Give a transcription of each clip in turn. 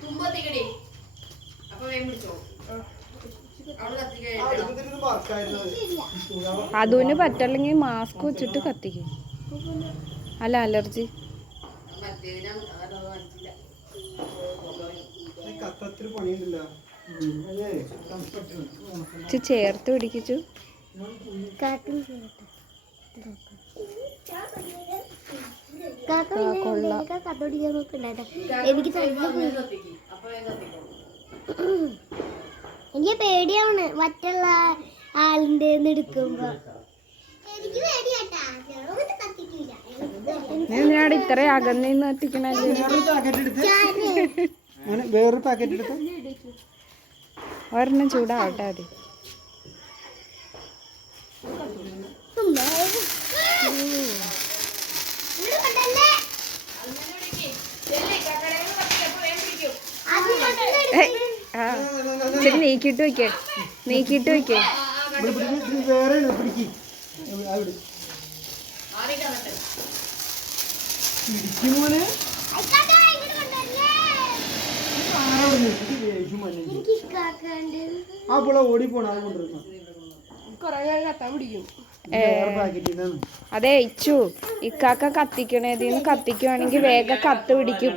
തുമ്പത്തിക്കടി അപ്പൊ വേഗം പിടിച്ചോ. അതുവിന് പറ്റല്ലെങ്കിൽ മാസ്ക് വെച്ചിട്ട് കത്തിക്കും. അല്ല അലർജി. ചേർത്ത് പിടിക്കിച്ചു കൊള്ളാം. കത്തോടിക്കാൻ നോക്കണ്ടാ എനിക്ക് തന്നെ വേഗം കത്തിക്ക് അപ്പൊ എനിക്ക് പേടിയാണ് മറ്റുള്ള ആളിന്റെ എടുക്കുമ്പോ. എനിക്ക് പേടിയാട്ടാ. എന്തിനാണ് ഇത്ര അകന്നിന്ന് എത്തിക്കണല്ലേ വേറൊരു പാക്കറ്റ് എടുത്ത്. ഒരെണ്ണം ചൂടാവട്ടെ അത് ഏയ്, ആ ഇച്ചിരി നീക്കിയിട്ട് വയ്ക്കേ നീക്കിയിട്ട് വയ്ക്കേ ഇവിടെ പിടിക്ക്, ഇത് വേറെയാണ് പിടിക്ക് അവിടെ ആറിയിട്ട് പിടിക്കും മോനെ ആരാ കാക്കാണ്ട് ആ. പുള്ള ഓടിപ്പോണ അത് ഇച്ചു. ഇക്കാക്ക കത്തിക്കണേതിന്ന് കത്തിക്കുവാണെങ്കിൽ വേഗം കത്ത് പിടിക്കും.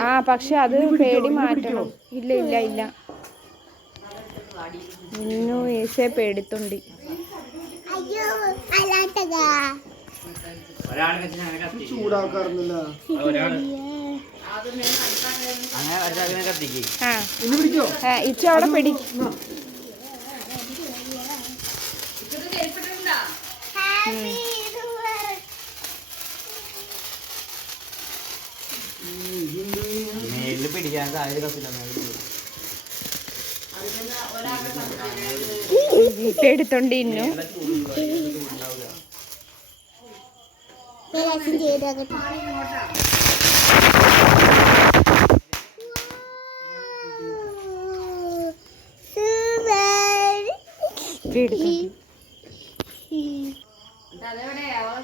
ആ പക്ഷെ അത് പേടി മാറ്റണം. ഇല്ല ഇല്ല ഇല്ല. ഇന്നു പേടിത്തുണ്ട്. ഇച്ച അയ്യോ അല്ലാട്ടതാ ചൂടാക്കാറുന്നില്ല ആ ഇന്ന് പിടിക്കോ ആ, ഇച്ചു അവിടെ പിടി ഹാപ്പി മേലിൽ പിടിക്കാൻ സാധ്യത കത്തില്ല ഇന്നു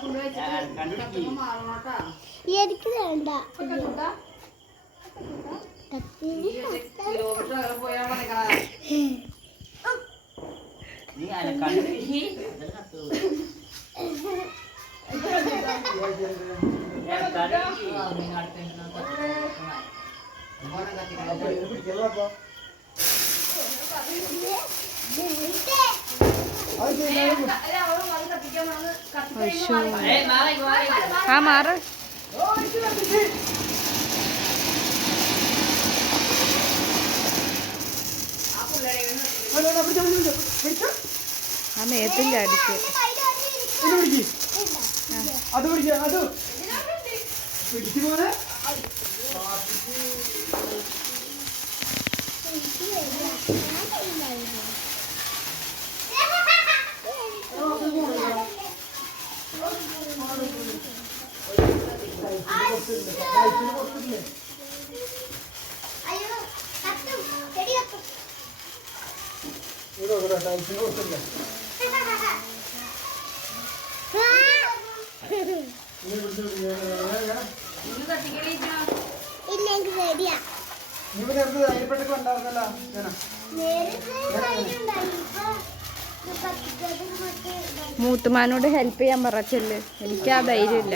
കൊണ്ടുവച്ചിട്ട് കത്തുമ്പോ മാറണോട്ടാ? എനിക്ക് വേണ്ട. ആ മാറ് അല്ല, അല്ല, പിടിച്ചോ, പിടിച്ചോ, പിടിച്ചോ. ആ മേത്തും ചാടിച്ച്. അത് പിടിക്കുക അത്. പിടിച്ചു പോലെ അയ്യോ കത്തും ചെടി കത്തും ടൈൽസിന് കൊടുത്തില്ലേ ഇങ്ങനെ പിടിച്ച് പിടിക്ക്. ഏ, ഏ, ഏ. ഇന്ന് കത്തിക്കടി ഇല്ല എനിക്ക് പേടിയാ നീ ഇപ്പൊ നേരത്തെ ധൈര്യപ്പെട്ടൊക്കെ ഉണ്ടായിരുന്നല്ലോ ഇങ്ങനെ. നേരത്തെ ധൈര്യമുണ്ടായി. ഇപ്പൊ ഇത് കത്തിക്കാതെ മറ്റേ ഇതാ. മൂത്തുമാനോട് ഹെൽപ്പ് ചെയ്യാൻ പറ ചെല്ല്. എനിക്ക് ആ ധൈര്യമില്ല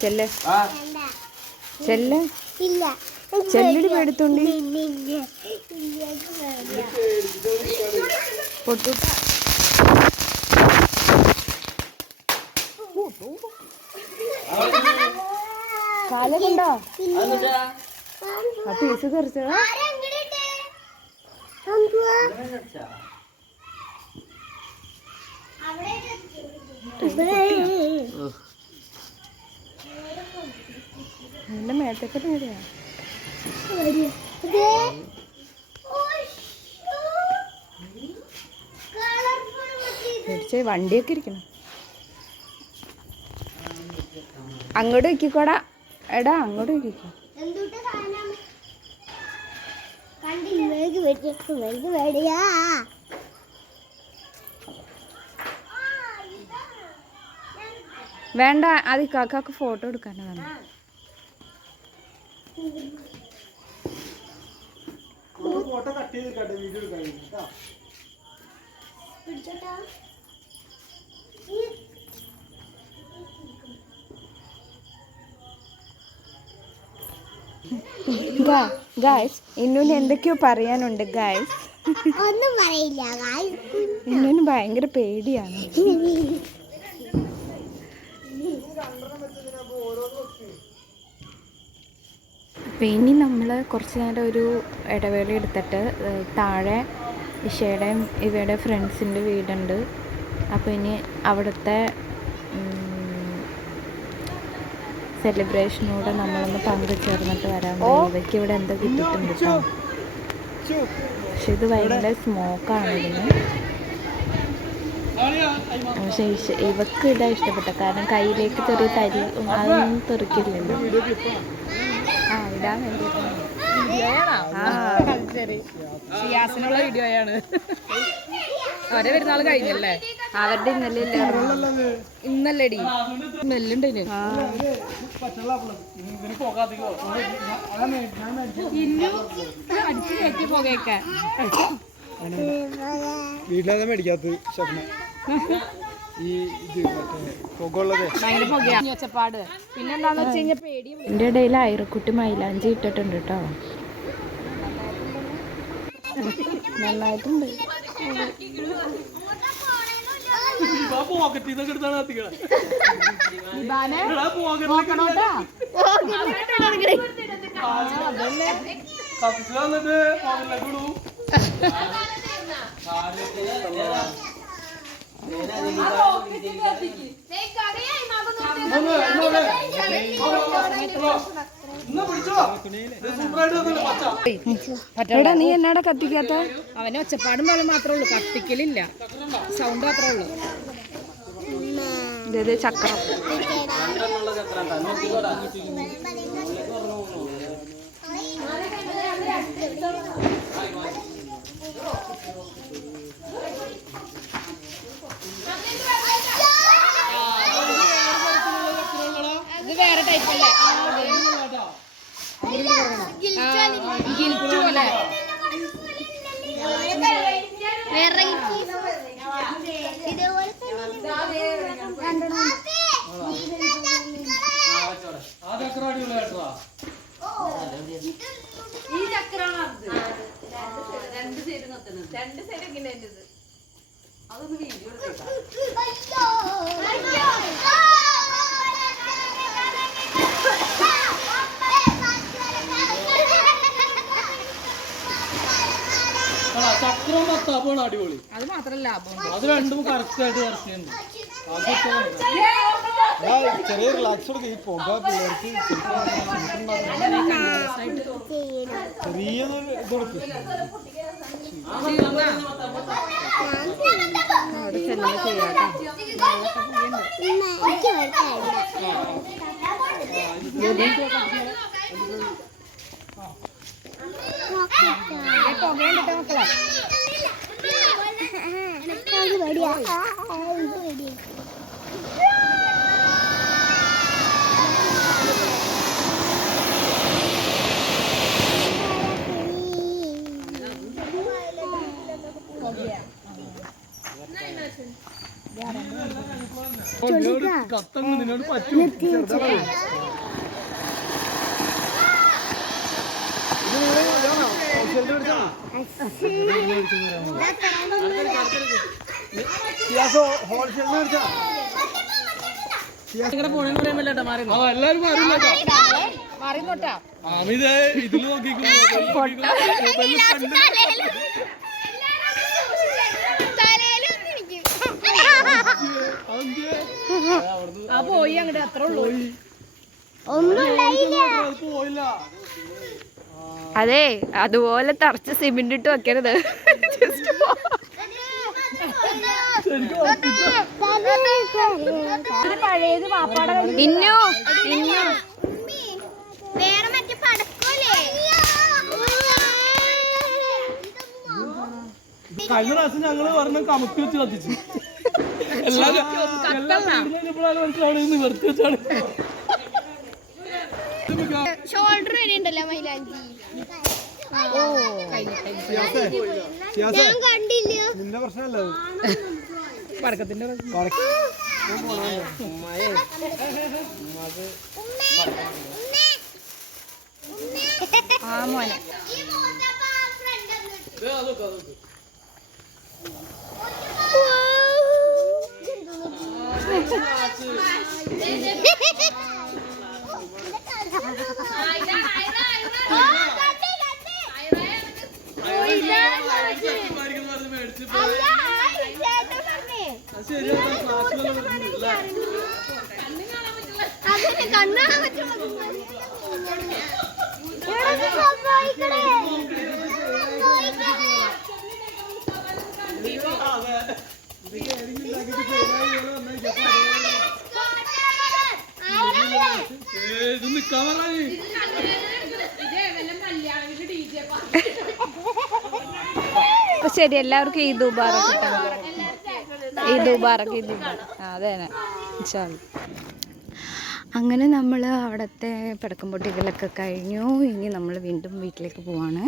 ചെല്ലേ. ചെല്ല്. ഇല്ല. ചെല്ലിടി പേടിത്തൊണ്ടി ഇല്ല ഇല്ല ഇല്ല എനിക്ക് പേടിയാ. പൊട്ടു കാലുണ്ടോ ആ പീസ് തെറിച്ചതാ? എന്റെ മേത്തൊക്കെ ഇത്. വണ്ടിയൊക്കെ ഇരിക്കണം. അങ്ങോട്ട് വെക്കിക്കോടാ എടാ അങ്ങോട്ട് വെക്കിക്കോ വേണ്ട അത് കാക്കാക്ക് ഫോട്ടോ എടുക്കാനാണ് ഫോട്ടോ കട്ട് ചെയ്ത് കേട്ടോ വീഡിയോ എടുക്കാൻ കേട്ടോ. ഗായ്സ് ഇന്നൂന് എന്തൊക്കെയോ പറയാനുണ്ട് ഗായ്സ് ഒന്നും പറയില്ല. ഇന്നുന് ഭയങ്കര പേടിയാണ്. അപ്പം ഇനി നമ്മൾ കുറച്ച് നേരം ഒരു ഇടവേള എടുത്തിട്ട് താഴെ ഇഷയുടെയും ഇവയുടെ ഫ്രണ്ട്സിന്റെ വീടുണ്ട്. അപ്പോൾ ഇനി അവിടുത്തെ സെലിബ്രേഷനൂടെ നമ്മളൊന്ന് പങ്കുചേർന്നിട്ട് വരാൻ ഇവയ്ക്ക് ഇവിടെ എന്തോ കിട്ടിയിട്ടുണ്ട് കേട്ടോ പക്ഷെ ഇത് ഭയങ്കര സ്മോക്കാണ് ഇതിന്. പക്ഷെ ഇവക്ക് ഇതാ ഇഷ്ടപ്പെട്ട കാരണം കയ്യിലേക്ക് ചെറിയ തരി അതൊന്നും തെറിക്കില്ലല്ലോ. ഇടാൻ സിയാസിനുള്ള വീഡിയോയാണ് അവരെ പെരുന്നാൾ കഴിഞ്ഞല്ലേ? അവരുടെ ഇന്നലെ ഇന്നല്ലേടി. ഇന്നു അടിച്ചു കയറ്റി പുകയൊക്കെ. വീട്ടിലത് മേടിക്കാത്ത സ്വപ്നം ഈ ഇത് മറ്റേ പുകയുള്ളതേ. ഭയങ്കര പുകയാ. ഒച്ചപ്പാട്. പിന്നെ എന്താന്ന് വെച്ച് കഴിഞ്ഞാൽ പേടി എന്റെ ഇടയിൽ അയറക്കുട്ടി മൈലാഞ്ചി ഇട്ടിട്ടുണ്ട് കേട്ടോ. നന്നായിട്ടുണ്ട്. നോക്കണോട്ടാ എടാ നീ എന്നാടാ കത്തിക്കാത്ത? അവന് ഒച്ചപ്പാടും പോലെ മാത്രമേ ഉള്ളൂ. കത്തിക്കലില്ല. സൗണ്ട് മാത്രമേ ഉള്ളൂ. ചക്രം ഇത് വേറെ ടൈപ്പ് അല്ലേ ഗിൽറ്റ് പോലെ ഇതേപോലെ ഈ ചക്രാണ് അത് രണ്ട് സൈഡ് നിർത്തുന്നത് രണ്ട് സൈഡ് എങ്ങനെ ഇത് അതൊന്ന് വീഡിയോ എടുത്തേക്കാം ചക്രം പത്താപ്പാണ് അടിപൊളി. അത് മാത്രല്ല ലാഭം അത് രണ്ടും കറക്റ്റ് ആയിട്ട് അതൊക്കെ ചെറിയ റിലാക്സ് കൊടുക്കും ഈ പോകുമ്പോ പിള്ളേർക്ക് ചെറിയൊരു ഇത് കൊടുക്കും. അവിടെ പുകയുണ്ടിട്ട് മക്കളെ കത്തങ്ങ് നിന്നോട് പറ്റും ഹോൾസെയിൽ എല്ലാരും അറിയില്ല മാറി നോട്ടാ അമിത ഇതിൽ നോക്കിക്കോ. ആ പോയി അങ്ങോട്ട് അത്ര ഉള്ളൂ. പോയില്ല. അതെ അതുപോലെ തറച്ച് സിമെന്റ് ഇട്ട് വെക്കരുത്. ജസ്റ്റ് ഇന്നു ഇന്നു. കഴിഞ്ഞ പ്രാവശ്യം ഞങ്ങൾ പറഞ്ഞ കമത്തി വെച്ച് കത്തിച്ചു. എല്ലാവരും എല്ലാം നിവർത്തി വെച്ചാണ്. ഷോൾഡർ വരെ ഉണ്ടല്ലോ മൈലാഞ്ചി ഞാൻ കണ്ടില്ല നിന്റെ പ്രശ്നമല്ല പടക്കത്തിന്റെ ആ മോനെ കണ്ണാണാൻ പറ്റുമോ സംഭവിക്കണേ കവറായി അപ്പൊ ശരി എല്ലാവർക്കും ഈദ് മുബാറക്ക് ഈ ഈദ് മുബാറക്ക് ഈദ്. മുബാറക്ക് അതെ. അങ്ങനെ നമ്മൾ അവിടുത്തെ പടക്കം പൊട്ടിക്കലൊക്കെ കഴിഞ്ഞു. ഇനി നമ്മൾ വീണ്ടും വീട്ടിലേക്ക് പോവാണ്.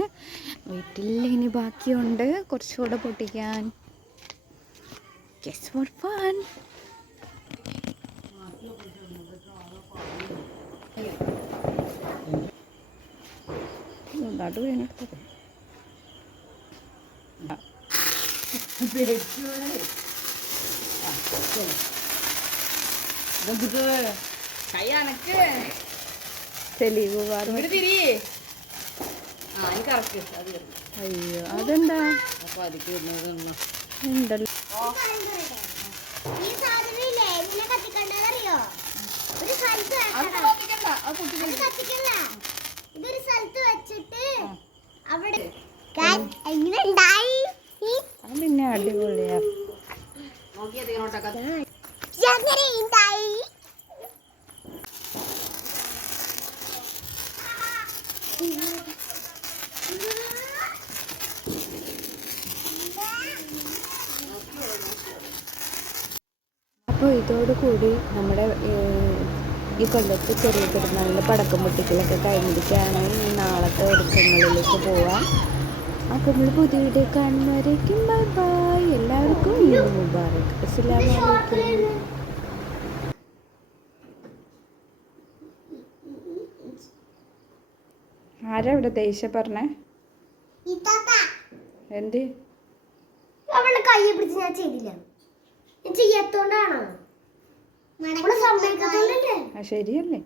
വീട്ടിൽ ഇനി ബാക്കിയുണ്ട്. കുറച്ചുകൂടെ പൊട്ടിക്കാൻ. ഗെസ് ഫോർ ഫൺ നട്ട് വീണെടുത്തത് കൈ അനക്ക് തെളിവ് തിരി അയ്യോ അതെന്താ? ഉണ്ടല്ലോ. ഈ എങ്ങനെ കത്തിക്കണ്ടറിയോ ഒരു ഇതൊരു സ്ഥലത്ത് വെച്ചിട്ട് അവിടെ പിന്നെ അടിപൊളിയാ. അപ്പോൾ ഇതോടുകൂടി നമ്മുടെ ഈ കൊല്ലത്ത് ചെറിയ പെരുന്നാളിന്റെ പടക്കം പൊട്ടിക്കലൊക്കെ കഴിഞ്ഞിരിക്കുകയാണ്. ഇനി നാളത്തെ ഒരുക്കങ്ങളിലേക്ക് പോവാം. അപ്പോൾ നമ്മൾ പുതിയ വീഡിയോ കാണുന്നവരേക്കും ബൈ ബൈ എല്ലാവർക്കും മുബാറക്. അസ്സലാമലൈക്കും ആരാ ഇവിടെ ദേഷ്യം പറഞ്ഞേ? എന്ത്? അവളുടെ കൈ പിടിച്ച് ഞാൻ ചെയ്തില്ല. ഞാൻ ചെയ്യാത്തോണ്ടാണോ? ശരിയല്ലേ?